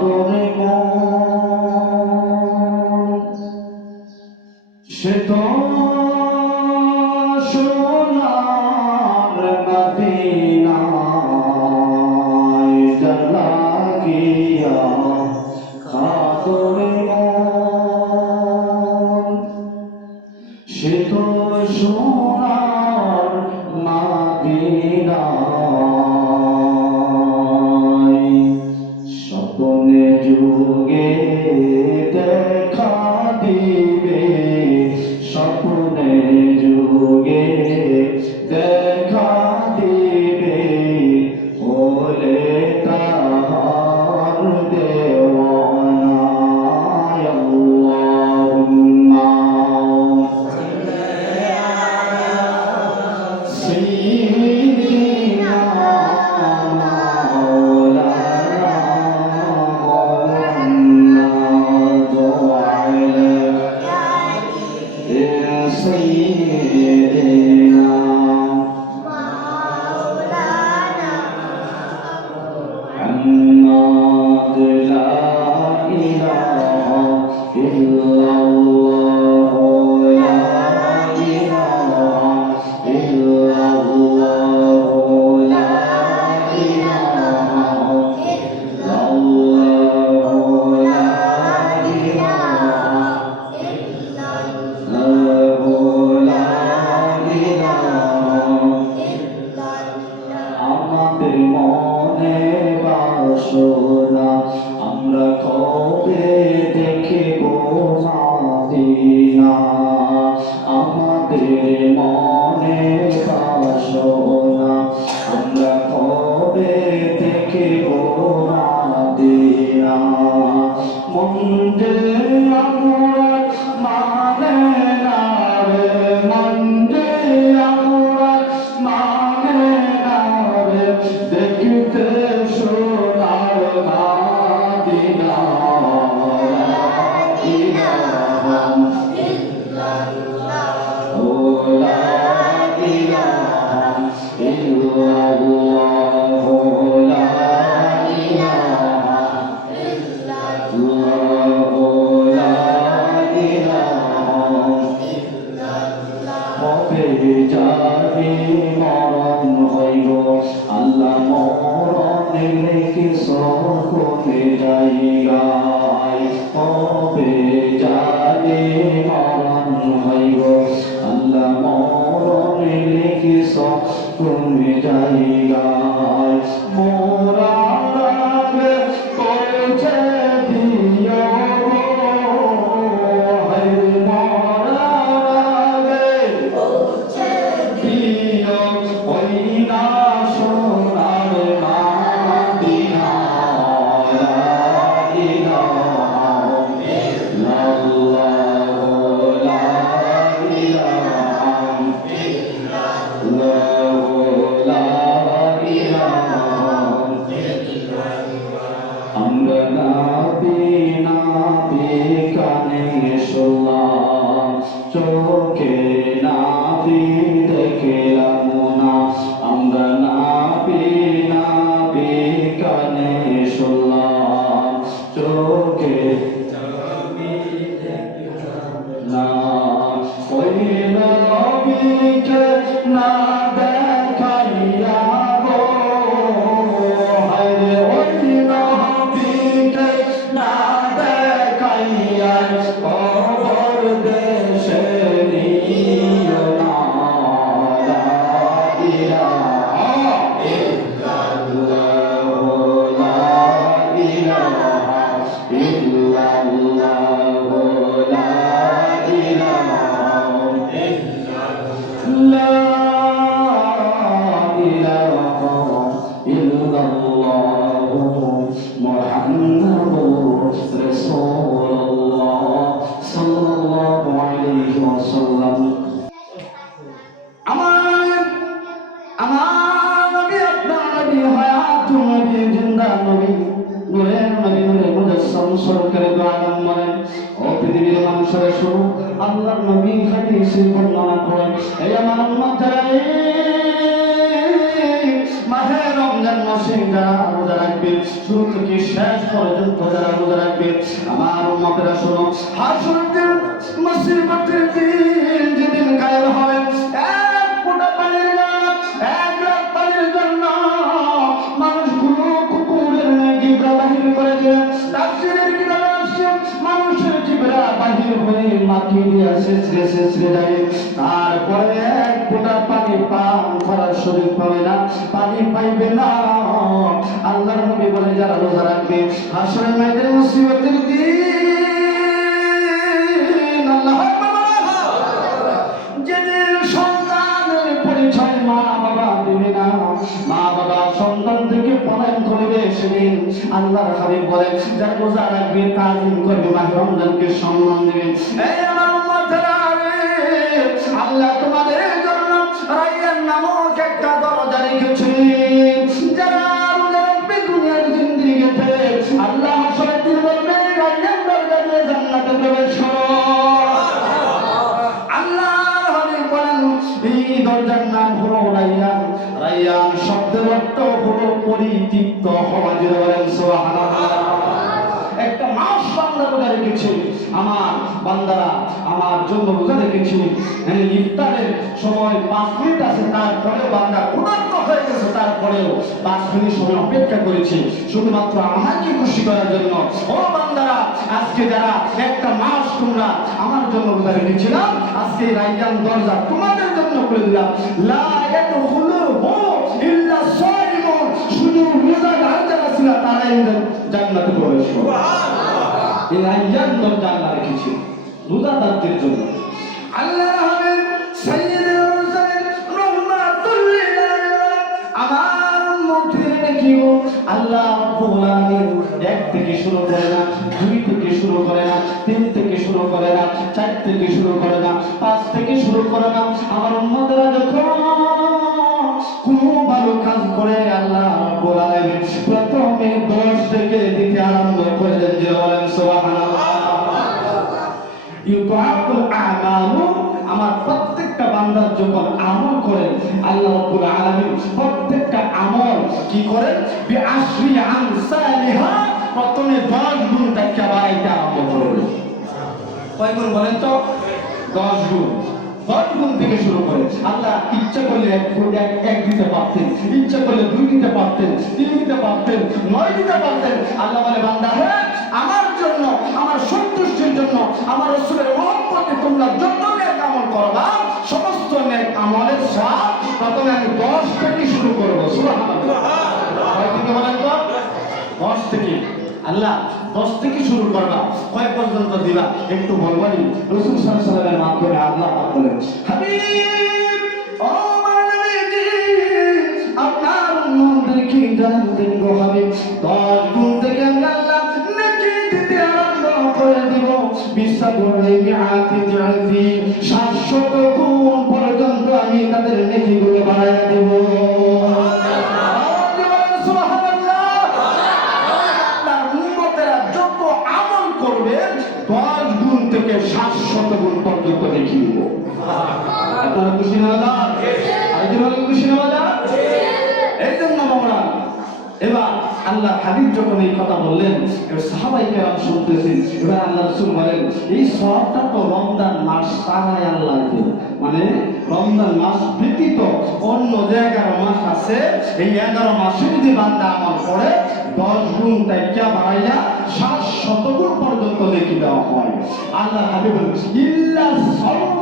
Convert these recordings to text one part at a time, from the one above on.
সাগরে সে তো সোনার মদিনায় লাগিয়া কাদরে সে তো সোনার মদিনায় স্বপ্নে যুগে দেখা দিবে স্বপ্নে যুগে দেখা দিবে ওলে তাহার দেওয়ানা আল্লাহুম্মা সাইয়্যিদিনা মাওলানা মুহাম্মদ ওয়া আলা سيدنا مولانا محمد لا إله إلا الله لا إله إلا الله لا إله إلا الله لا আমাদের মনে বাসনা আমরা কবে দেখিব মাদিনা আমাদের মনে বাসনা আমরা কবে দেখিব মাদিনা মন্দে আমরা মানে না রে মন্দে আমরা মানে না রে দেখতে সোনার মদিনা ইলাহা ইল্লাল্লাহ ও লা ইলাহা ইল্লাল্লাহ ও লা ইলাহা ইল্লাল্লাহ ও লা ইলাহা কবে যাবে মরণ হইব আল্লাহ মরণে লেখে সকলে জায়গায় কবে যাবে মরণ হইব আল্লাহ মরণে লেখে সকলে জায়গায় মোরা রাগে পৌঁছে দিও আমরা নাবি নাবি কানে শুনলাম চোখে নাবি দেখলাম না আমরা নাবি নাবি কানে শুনলাম চোখে না ওই নবীকে না দেখাইয়া গো হরে ওই নবীকে না দেখাইয়া কবর দেশে নিও না লা ইলাহা ইল্লাল্লাহ লা ইলাহা ইল্লাল্লাহ লা ইলাহা লা ইলাহা ইল্লাল্লাহ মুহাম্মাদুর রাসূলুল্লাহ সাল্লাল্লাহু আলাইহি ওয়াসাল্লাম আমার নবী আপনার নবী হায়াতুন নবী জিন্দা নবী নূরের নবী নূরে মুজাসসাম সরকারে দু আলম বলেন ও পৃথিবীর মানুষেরা শুনো আল্লাহর নবী হাদিসে বর্ণনা করেন এই আমার উম্মতেরা মাহে রমজান মাসে যারা রোজা রাখবে, শুরু থেকে শেষ পর্যন্ত যারা রোজা রাখবে, আমার উম্মতেরা শোনো, হাসরের দিন মুসিবতের দিন যেদিন কায়েম হবে, এক ফোঁটা পানির জন্য, এক গ্লাস পানির জন্য মানুষগুলো কুকুরের জিহ্বা বাহির করে দেবে। তাফসীরের কিতাবে আসছে মানুষের জিহ্বা বাহির হয়ে মাটি দিয়ে ছেঁচড়ে ছেঁচড়ে যায়, তারপরে এক ফোঁটা পানি পান করার শরীর পাবে না, পানি পাইবে না। আল্লাহর নবী বলে যারা রোজা রাখবে হাসরের ময়দানে মুসিবতের দিন, আল্লাহ যেদিন সন্তানের পরিচয় মা বাবা দেবে না, মা বাবা সন্তান থেকে পলায়ন করবে, সেদিন আল্লাহর হাবিব বলে যারা রোজা রাখবে তাজিম করবে, মাহে রমজানকে সম্মান দেবে। এই আমার উম্মতেরা রে, আল্লাহ তোমাদের জন্য রায়্যান নামক একটা দরজা রেখেছে। যারা রোজা রাখবে দুনিয়ার জিন্দেগিতে আল্লাহ হাসরের দিন বলবে রায়্যান দরজা দিয়ে জান্নাতে প্রবেশ করো। আল্লাহর হাবিব বলেন এই দরজার নাম হলো রায়্যান। রায়্যান শব্দের অর্থ হলো পরিতৃপ্ত হওয়া। যে বলেন সুবহানাল্লাহ। একটা মাস বান্দা রোজা রেখেছে, আমার বান্দারা আমার জন্য রোজা রেখেছে, ইফতারের সময় 5 মিনিট আছে, তারপরেও বান্দা ক্ষুধার্ত হয়ে গেছে, তারপরেও 5 মিনিট সময় অপেক্ষা করেছে শুধুমাত্র আমাকে খুশি করার জন্য। ও বান্দারা, আজকে যারা একটা মাস তোমরা আমার জন্য রোজা রেখেছিলাম, আজকে রায়্যান দরজা তোমাদের জন্য করে দিলাম। লা ইয়াদখুলুহু ইল্লা সাইমুন, শুধু রোজাদার যারা ছিল তারাই জান্নাতে প্রবেশ করবে। এই রায়্যান দরজা আল্লাহ রেখেছে রোজাদারদের জন্য। আল্লাহ হাবিব সাইয়্যিদুল মুরসালিন রাহমাতুল লিল আলামিন আমার উম্মতের নাকি আল্লাহ রাব্বুল আলামিন 1 থেকে শুরু করে না, 2 থেকে শুরু করে না, 3 থেকে শুরু করে না, 4 থেকে শুরু করে না, 5 থেকে শুরু করে না। আমার উম্মতেরা যখন কোনো ভালো কাজ করে আল্লাহ রাব্বুল আলামিন প্রথমে 10 থেকে দিতে আরম্ভ করে দেন। যে বলেন সুবহানাল্লাহ। ইউকাফুল আমালু, আমার প্রত্যেকটা বান্দার যখন আমল করেন আল্লাহ রাব্বুল আলামিন প্রত্যেকটা আমল কি করেন বিআশরি আমসালিহা, প্রথমে 10 গুণ টাকা বাড়াইতে আরম্ভ করেন। কয় গুণ বলেন তো? 10 গুণ। 10 গুণ থেকে শুরু করে আল্লাহ ইচ্ছা করলে এক দিতে পারতেন, ইচ্ছা করলে 2 দিতে পারতেন, 3 দিতে পারতেন, 9 দিতে পারতেন। আল্লাহ বলে বান্দা হ্যাঁ আমার জন্য, আমার সন্তুষ্টির জন্য, আমার রাসূলের মহব্বতে তোমরা যত নেক আমল করবা সমস্ত নেক আমলের সওয়াব প্রথমে আমি 10 থেকে শুরু করব। সুবহানাল্লাহ। কয় থেকে বলেন তো? 10 থেকে। আল্লাহ 10 থেকে শুরু করবা, কয় পর্যন্ত দিবা একটু বলবানি। রাসূল সাল্লাল্লাহু আলাইহি ওয়াসাল্লামের মাধ্যমে আল্লাহ বলেন হাবিব ও আমার নবীজি আপনার উম্মতদেরকে জানতেন গো হাবিব 10 গুণ থেকে আল্লাহ নেকি দিতে আরম্ভ করে দিব। বিসাবরি মিআতি জাযি 700 গুণ পর্যন্ত আমি তাদের নেকিগুলো বাড়ায় দেব। করবে 10 গুণ থেকে 700 গুণ পর্যন্ত নেকি দিব। আপনারা খুশি না দাদা? আরেকজন খুশি না দাদা? এই জন্য আমরা এবার আল্লাহ হাবিব যখন এই কথা বললেন, এবার সাহাবায়ে কেরাম শুনতেছেন। এবার আল্লাহ রাসূল বলেন এই সওয়াবটা তো রমজান মাস ছাড়াই আল্লাহ দেন, মানে রমজান মাস ব্যতীত অন্য যে 11 মাস আছে এই 11 মাসে যদি বান্দা আমল করে 10 গুণ টাকা বাড়াইয়া 700 গুণ পর্যন্ত নেকি দেওয়া হয়। আল্লাহ হাবিব বলেন ইল্লা সাওম,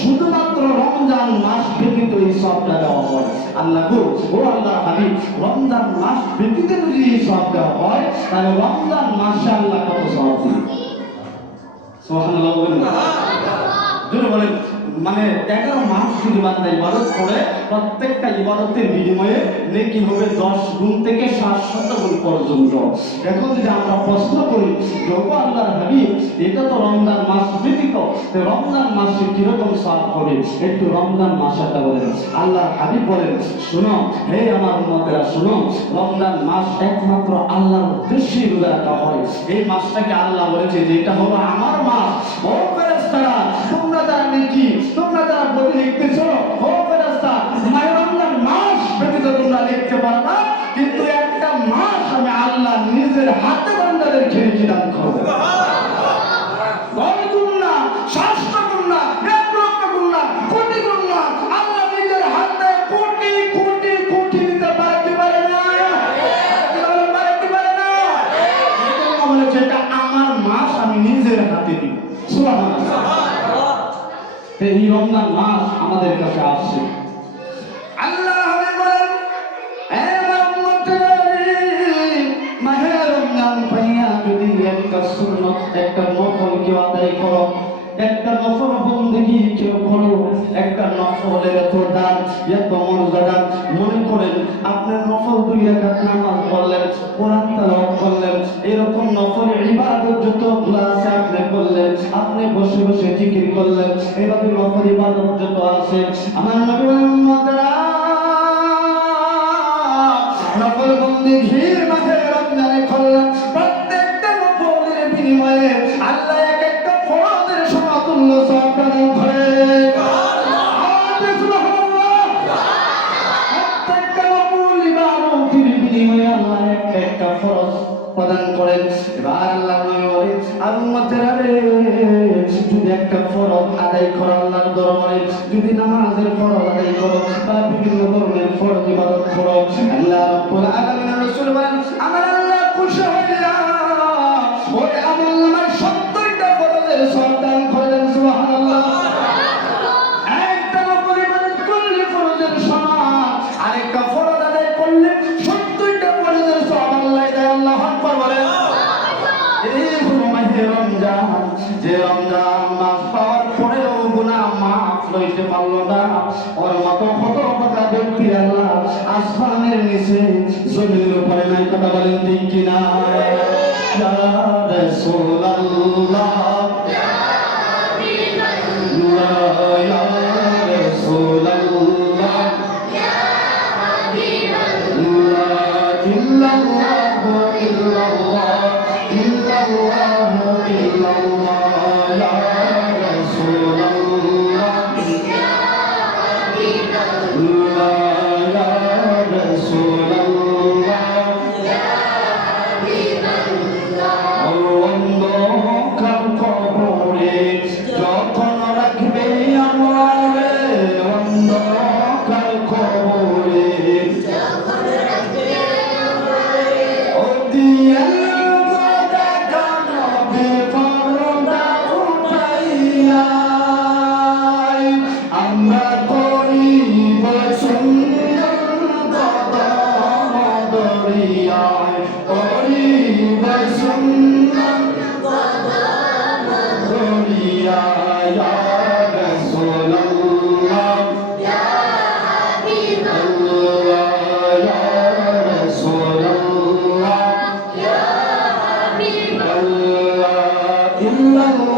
শুধুমাত্র রমজান মাস ব্যতীত এই সওয়াবটা দেওয়া হয়। আল্লাহ গো ও আল্লাহ হাবিব রমজান মাস ব্যতীত যদি এই সওয়াব দেওয়া হয় তাহলে রমজান মাসে আল্লাহ কত সওয়াব দিবেন? সুবহানাল্লাহ বলেন। জোরে বলেন। মানে 11 মাস যদি বান্দা ইবাদত করে প্রত্যেকটা ইবাদতের বিনিময়ে নেকি হবে 10 গুণ থেকে 700 গুণ পর্যন্ত। এখন যদি আমরা প্রশ্ন করি যখন আল্লাহর হাবিব এটা তো রমজান মাস ব্যতীত, তো রমজান মাসে কিরকম সওয়াব হবে একটু রমজান মাসটা বলেন। আল্লাহর হাবিব বলেন শুনো হে আমার উম্মতেরা শুনো, রমজান মাস একমাত্র আল্লাহর উদ্দেশ্যে রোজা রাখা হয়। এই মাসটাকে আল্লাহ বলেছে যে এটা হলো আমার মাস। ও ফেরেশতারা তোমরা যারা নেকি তোমরা যারা বই লিখতেছো, ও ফেরেশতা মাহে রমজান মাস ব্যতীত তোমরা লিখতে পারো নিজের হাতে বান্দাদেরকে রেখে দান করো। 10 গুণ না, 700 গুণ না, 1 লক্ষ গুণ না, কোটি গুণ না, আল্লাহ নিজের হাতে কোটি কোটি কোটি দিতে পারে কি পারে না? পারে কি পারে না? এজন্য বলেছে এটা আমার মাস, আমি নিজের হাতে দিব। সুবহানাল্লাহ। এই রমজান মাস আমাদের কাছে আসছে। আল্লাহ হাবিব বলেন, এ আমার উম্মতের, মাহে রমজান পাইয়া যদি একটা সুন্নাত, একটা নফল কেউ আদায় করো, একটা নফল বন্দেগী কেউ করো, একটা নফলের এত দাম, এত মর্যাদা। মনে করেন আপনার নফল 2 রাকাত নামাজ পড়লেন, কোরআন তেলাওয়াত করলেন, এরকম নফল ইবাদত যতগুলো আছে আপনি করলেন, আপনি বসে বসে জিকির করলেন, এভাবে নফল ইবাদত যত আছে, আমার নবী উম্মতরা নফল বন্দেগী মাহে রমজানে করলেন, প্রত্যেকটা নফলের বিনিময়ে আল্লাহ এক একটা ফরজের সমতুল্য সওয়াব প্রদান করে। প্রত্যেকটা নফল ইবাদতের বিনিময়ে আল্লাহ এক একটা ফরজ প্রদান করেন। এবার আল্লাহ নবী বলে, আর উম্মতেরা রে, যদি একটা ফরজ আদায় করো আল্লাহর দরবারে, যদি নামাজের ফরজ আদায় করো বা বিভিন্ন ধরনের ফরজ ইবাদত করো, আল্লাহ রাব্বুল আলামিনের রাসূল বলেন, আমার আল্লাহ খুশি হইয়া ওই আমলনামায় 70টা ফরজের সওয়াব দান করেন। সুবহানাল্লাহ। একটা নফল ইবাদত করলে ফরজের সওয়াব, আরেকটা ফরজ আদায় করলে 70টা ফরজের সওয়াব আল্লাহ দেয়। আল্লাহু আকবার বলেন। এই হলো মাহে রমজান, যে রমজান মাস পাওয়ার পরেও গুনাহ মাফ লইতে পারলো না, ওর মতো হতভাগা ব্যক্তি আল্লাহ আসমানের নিচে জমিনের উপরে নাই। কথা বলেন ঠিক কিনা? ইয়া রাসূলুল্লাহ, ইয়া হাবিবাল্লাহ, ইয়া রাসূলুল্লাহ, ইয়া হাবিবাল্লাহ, ইল্লাল্লাহু ইল্লাল্লাহ, ইল্লাল্লাহু ইল্লাল্লাহ, ইয়া রাসূলুল্লাহ, ইয়া হাবিবাল্লাহ, ইয়া রাসূলুল্লাহ, ইয়া হাবিবাল্লাহ। অন্ধকার কবরে যখন রাখবে আমারে, অন্ধকার কবরে যখন রাখবে আমারে, ও দিয়াল বাদা কানবে পরদা উঠাইয়া, আমরা করিব সুন্দর কদম দরিয়ায়, করিব সুন্দর কদম দরিয়ায়, ইয়া রাসূলুল্লাহ, ইয়া হাবিবাল্লাহ, ইয়া রাসূলুল্লাহ, ইয়া হাবিবাল্লাহ, ইল্লাল্লাহ।